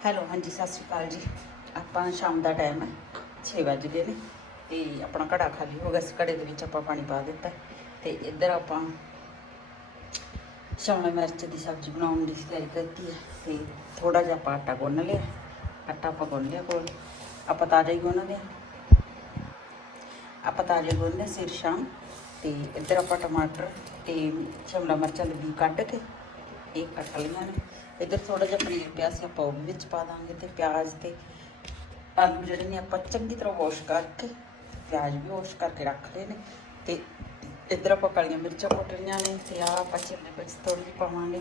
Hello, ਹਾਂਜੀ, ਸਤਿ ਸ਼੍ਰੀ ਅਕਾਲ ਜੀ। ਆਪਾਂ ਸ਼ਾਮ ਦਾ ਟਾਈਮ ਹੈ 6 ਵਜੇ ਗਏ ਨੇ ਤੇ ਆਪਣਾ ਘੜਾ ਖਾਲੀ ਹੋ ਗਿਆ ਸੀ, ਘੜੇ ਦੇ ਵਿੱਚ ਆਪਾਂ ਪਾਣੀ ਪਾ ਦਿੱਤਾ ਤੇ ਇੱਧਰ ਆਪਾਂ ਸ਼ਿਮਲਾ ਮਿਰਚ ਦੀ ਸਬਜ਼ੀ ਬਣਾਉਣ ਦੀ ਤਿਆਰੀ ਕਰਤੀ ਹੈ ਤੇ ਥੋੜਾ ਜਿਹਾ ਆਪਾਂ ਆਟਾ ਗੁੰਨ ਲਿਆ। ਆਟਾ ਆਪਾਂ ਗੁੰਨ ਲਿਆ ਕੋਲ। ਆਪਾਂ ਤਾਜ਼ਾ ਹੀ ਗੁੰਨਦੇ ਆ ਆਪਾਂ ਤਾਜ਼ੇ ਗੁੰਨਦੇ ਸਿਰ ਸ਼ਾਮ ਤੇ ਇੱਧਰ ਆਪਾਂ ਟਮਾਟਰ ਤੇ ਸ਼ਿਮਲਾ ਮਿਰਚਾਂ ਦੇ ਬੀ ਕੱਢ ਕੇ ਇਹ ਕੱਟ ਲਈਆਂ ਨੇ। ਇੱਧਰ ਥੋੜਾ ਜਿਹਾ ਪਨੀਰ ਪਿਆ ਸੀ, ਆਪਾਂ ਉਹ ਵੀ ਵਿੱਚ ਪਾ ਦਾਂਗੇ ਤੇ ਪਿਆਜ਼ ਤੇ ਆਲੂ ਜਿਹੜੇ ਨੇ ਆਪਾਂ ਚੰਗੀ ਤਰ੍ਹਾਂ ਵਾਸ਼ ਕਰਕੇ, ਪਿਆਜ਼ ਵੀ ਵਾਸ਼ ਕਰਕੇ ਰੱਖ ਲਏ ਨੇ। ਤੇ ਇੱਧਰ ਆਪਾਂ ਕਾਲੀਆਂ ਮਿਰਚਾਂ ਕੁੱਟ ਲਈਆਂ ਨੇ ਤੇ ਆ ਆਪਾਂ ਚਿੱਲੇ ਵਿੱਚ ਥੋੜੀ ਜਿਹੀ ਪਾਵਾਂਗੇ।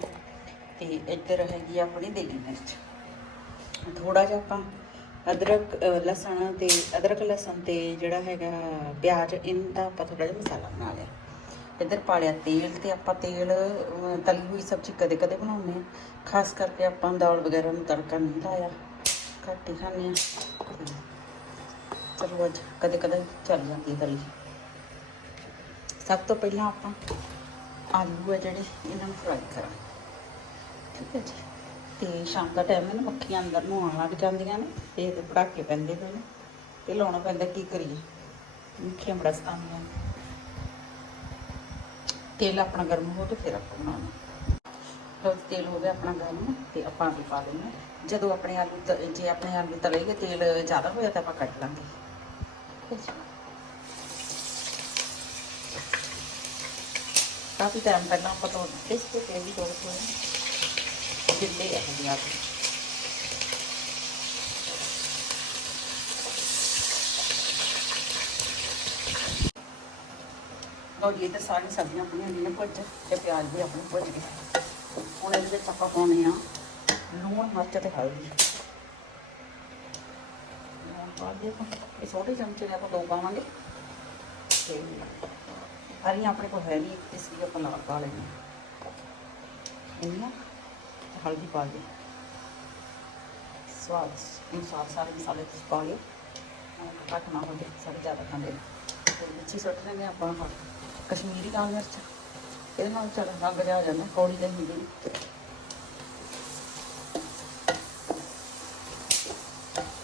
ਤੇ ਇੱਧਰ ਹੈਗੀ ਆ ਆਪਣੀ ਦੇਗੀ ਮਿਰਚ। ਥੋੜਾ ਜਿਹਾ ਆਪਾਂ ਅਦਰਕ ਲਸਣ ਤੇ ਅਦਰਕ, ਲਸਣ ਤੇ ਜਿਹੜਾ ਹੈਗਾ ਪਿਆਜ਼, ਇਹਨਾਂ ਦਾ ਆਪਾਂ ਥੋੜਾ ਜਿਹਾ ਮਸਾਲਾ ਬਣਾ ਲਿਆ। ਇੱਧਰ ਪਾ ਲਿਆ ਤੇਲ ਤੇ ਆਪਾਂ ਤੇਲ ਤਲੀ ਹੋਈ ਸਬਜ਼ੀ ਕਦੇ ਕਦੇ ਬਣਾਉਂਦੇ ਆ ਖਾਸ ਕਰਕੇ ਆਪਾਂ ਦਾਲ ਵਗੈਰਾ ਨੂੰ ਤੜਕਾ ਨਹੀਂ ਲਾਇਆ। ਘੱਟ ਹੀ ਖਾਂਦੇ ਆ ਚਲੋ ਅੱਜ ਕਦੇ ਕਦੇ ਚੱਲ ਜਾਂਦੀ ਤਲੀ। ਸਭ ਤੋਂ ਪਹਿਲਾਂ ਆਪਾਂ ਆਲੂ ਆ ਜਿਹੜੇ, ਇਹਨਾਂ ਨੂੰ ਫਰਾਈ ਕਰਾਂਗੇ। ਠੀਕ ਹੈ ਜੀ? ਤੇ ਸ਼ਾਮ ਦਾ ਟਾਈਮ ਹੈ ਨਾ, ਮੱਖੀਆਂ ਅੰਦਰ ਨੂੰ ਆਉਣ ਲੱਗ ਜਾਂਦੀਆਂ ਨੇ, ਤੇ ਇਹਦੇ ਪੜਾਕੇ ਪੈਂਦੇ ਨੇ। ਤੇ ਲਾਉਣਾ ਪੈਂਦਾ ਕੀ ਕਰੀਏ? ਮੱਖੀਆਂ ਬੜਾ ਸਤਾਉਂਦੀਆਂ ਨੇ। ਤੇਲ ਆਪਣਾ ਗਰਮ ਹੋ ਤੇ ਫਿਰ ਆਪਾਂ ਬਣਾਉਣਾ। ਲਓ ਤੇਲ ਹੋ ਗਿਆ ਆਪਣਾ ਗਰਮ ਤੇ ਆਪਾਂ ਆਲੂ ਪਾ ਦਿੰਦੇ ਹਾਂ। ਜਦੋਂ ਆਪਣੇ ਆਲੂ ਤ- ਜੇ ਆਪਣੇ ਆਲੂ ਤਲੇ ਗਏ ਤੇਲ ਜ਼ਿਆਦਾ ਹੋਇਆ ਤਾਂ ਆਪਾਂ ਕੱਟ ਲਾਂਗੇ। ਕਾਫੀ ਟਾਈਮ ਪਹਿਲਾਂ ਆਪਾਂ ਤੋਂ ਇਸ ਤੇ ਤੇਲ ਵੀ ਥੋੜ੍ਹੇ ਥੋੜ੍ਹੇ ਜਿੱਲੇ ਆ ਆਲੂ। ਲਓ ਜੀ, ਇਹ ਤਾਂ ਸਾਰੀਆਂ ਸਬਜ਼ੀਆਂ ਆਪਣੀਆਂ ਨੇ ਭੁੱਜ ਤੇ ਪਿਆਜ਼ ਵੀ ਆਪਣੇ ਭੁੱਜ ਗਏ। ਹੁਣ ਇਹਦੇ ਵਿੱਚ ਆਪਾਂ ਪਾਉਣੇ ਆ ਲੂਣ, ਮਿਰਚ ਤੇ ਹਲਦੀ। ਲੂਣ ਪਾ ਦਿਓ ਇਹ ਛੋਟੇ ਚਮਚੇ ਦੇ ਆਪਾਂ ਦੋ ਪਾਵਾਂਗੇ। ਤੇ ਹਰੀਆਂ ਆਪਣੇ ਕੋਲ ਹੈ ਨਹੀਂ ਇਸ ਲਈ ਆਪਾਂ ਨਾਲ ਪਾ ਲੈਂਦੇ ਹਾਂ। ਹਲਦੀ ਪਾ ਦਿਓ ਸਵਾਦ ਅਨੁਸਾਰ ਸਾਰੇ ਮਸਾਲੇ ਤੁਸੀਂ ਪਾ ਲਿਓ। ਘੱਟ ਨਾ ਹੋ ਜਾਵੇ ਸਾਰੇ ਜ਼ਿਆਦਾ ਖਾਂਦੇ ਨੇ ਤੇ ਵਿੱਚ ਹੀ ਸੁੱਟ ਲੈਂਦੇ ਹਾਂ ਆਪਾਂ ਆਹ ਕਸ਼ਮੀਰੀ ਲਾਲ ਮਿਰਚ ਇਹਦੇ ਨਾਲ ਚੱਲ ਰੰਗ ਜਿਹਾ ਜਾਂਦਾ, ਕੌੜੀ ਜਿਹੀ ਹੁੰਦੀ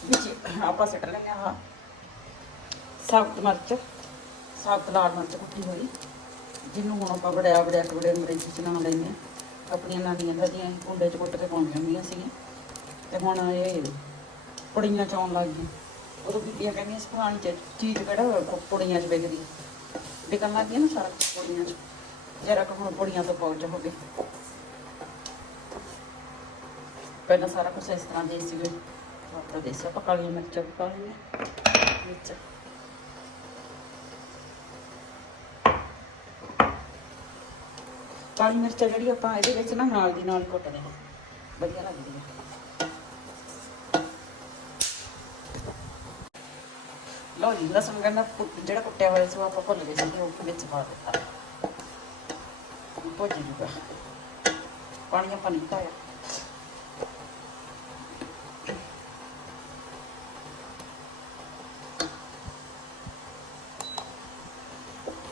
ਵਿੱਚ ਆਪਾਂ ਸੁੱਟ ਲੈਂਦੇ ਹਾਂ ਆਹ ਸਾਬਤ ਮਿਰਚ। ਸਾਬਤ ਲਾਲ ਮਿਰਚ ਕੁੱਟੀ ਹੋਈ। ਜਿਹਨੂੰ ਹੁਣ ਆਪਾਂ ਬੜਿਆ ਬੜਿਆ ਟੁਕੜੇ ਅੰਗਰੇਜ਼ੀ ਚ ਨਾਮ ਲੈਂਦੇ ਹਾਂ। ਆਪਣੀਆਂ ਨਾਨੀਆਂ ਦਾਦੀਆਂ ਕੁੰਡੇ ਚ ਕੁੱਟ ਕੇ ਪਾਉਂਦੀਆਂ ਹੁੰਦੀਆਂ ਸੀਗੀਆਂ। ਤੇ ਹੁਣ ਇਹ ਪੁੜੀਆਂ ਚ ਆਉਣ ਲੱਗ ਗਈ ਉਦੋਂ ਬੀਬੀਆਂ ਕਹਿੰਦੀਆਂ ਸੀ ਪੁਰਾਣੀ ਚ ਚੀਜ਼ ਕਿਹੜਾ ਪੁੜੀਆਂ ਚ ਵਿਕਦੀ? ਵਿਕਣ ਲੱਗ ਗਈਆਂ ਨਾ ਸਾਰਾ ਕੁਛ ਚ। ਜਰਾ ਕੁ ਹੁਣ ਪੁੜੀਆਂ ਤੋਂ ਪਹੁੰਚ ਹੋ ਪਹਿਲਾਂ ਸਾਰਾ ਕੁਝ ਇਸ ਤਰ੍ਹਾਂ ਦੇ ਸੀਗੇ। ਆਪਾਂ ਦੇਸੀ ਆਪਾਂ ਕਾਲੀਆਂ ਮਿਰਚਾਂ ਵੀ ਪਾ ਲਈਆਂ। ਕਾਲੀ ਮਿਰਚਾਂ ਜਿਹੜੀ ਆਪਾਂ ਇਹਦੇ ਵਿੱਚ ਨਾ ਨਾਲ ਦੀ ਨਾਲ ਹੀ ਕੁੱਟਦੇ ਹਾਂ। ਵਧੀਆ ਲੱਗਦੀ ਹੈ ਲਓ ਜੀ, ਲਸਣ ਗੰਡਾ ਜਿਹੜਾ ਕੁੱਟਿਆ ਹੋਇਆ ਸੀ ਆਪਾਂ ਭੁੱਲ ਗਏ ਸੀ ਉਹ ਵਿੱਚ ਪਾ ਦਿੱਤਾ। ਭੁੱਜ ਜੂਗਾ। ਪਾਣੀ ਆਪਾਂ ਨਹੀਂ ਪਾਇਆ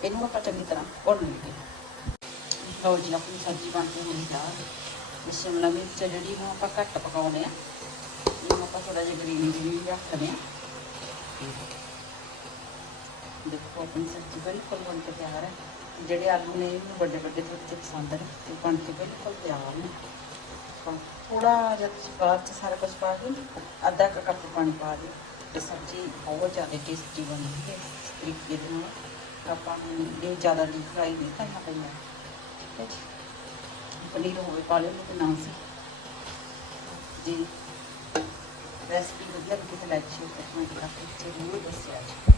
ਇਹਨੂੰ ਆਪਾਂ ਚੰਗੀ ਤਰ੍ਹਾਂ ਭੁੰਨ ਲਈਏ। ਲਓ ਜੀ, ਆਪਣੀ ਸਬਜ਼ੀ ਬਣ ਕੇ ਹੋਈ ਤਿਆਰ ਸ਼ਿਮਲਾ ਮਿਰਚ ਜਿਹੜੀ ਨੂੰ ਆਪਾਂ ਘੱਟ ਪਕਾਉਣੇ ਆ। ਇਹਨੂੰ ਆਪਾਂ ਥੋੜਾ ਜਿਹਾ ਗ੍ਰੀਨ ਗ੍ਰੀਨ ਰੱਖਦੇ ਆ ਦੇਖੋ, ਆਪਣੀ ਸਬਜ਼ੀ ਬਿਲਕੁਲ ਬਣ ਕੇ ਤਿਆਰ ਹੈ। ਜਿਹੜੇ ਆਲੂ ਨੇ ਇਹਨੂੰ ਵੱਡੇ ਵੱਡੇ ਥੋੜੇ ਜਿਹੇ ਪਸੰਦ ਨੇ, ਤੇ ਬਣ ਕੇ ਬਿਲਕੁਲ ਤਿਆਰ ਨੇ। ਥੋੜਾ ਜਿਹਾ ਤੁਸੀਂ ਬਾਅਦ ਚ ਸਾਰਾ ਕੁਝ ਪਾ ਕੇ, ਅੱਧਾ ਕੁ ਕੱਪ ਪਾਣੀ ਪਾ ਦਿਓ, ਤੇ ਸਬਜ਼ੀ ਬਹੁਤ ਜ਼ਿਆਦਾ ਟੇਸਟੀ ਬਣਦੀ ਹੈ। ਇਸ ਤਰੀਕੇ ਦੇ ਨਾਲ ਆਪਾਂ ਨੂੰ ਇਹ ਜ਼ਿਆਦਾ ਡੀਪ ਫਰਾਈ ਨਹੀਂ ਕਰਨਾ ਪੈਂਦਾ। ਠੀਕ ਹੈ ਜੀ? ਪਨੀਰ ਹੋਵੇ, ਪਾ ਲਿਓ ਤੇ ਨਾ ਸੀ। ਜੀ। ਰੈਸਪੀ ਵਧੀਆ ਲੱਗੀ ਤਾਂ ਲਾਈਕ ਸ਼ੇਅਰ ਤੇ ਕਮੈਂਟ ਕਰਕੇ ਜ਼ਰੂਰ ਦੱਸਿਆ ਜੀ।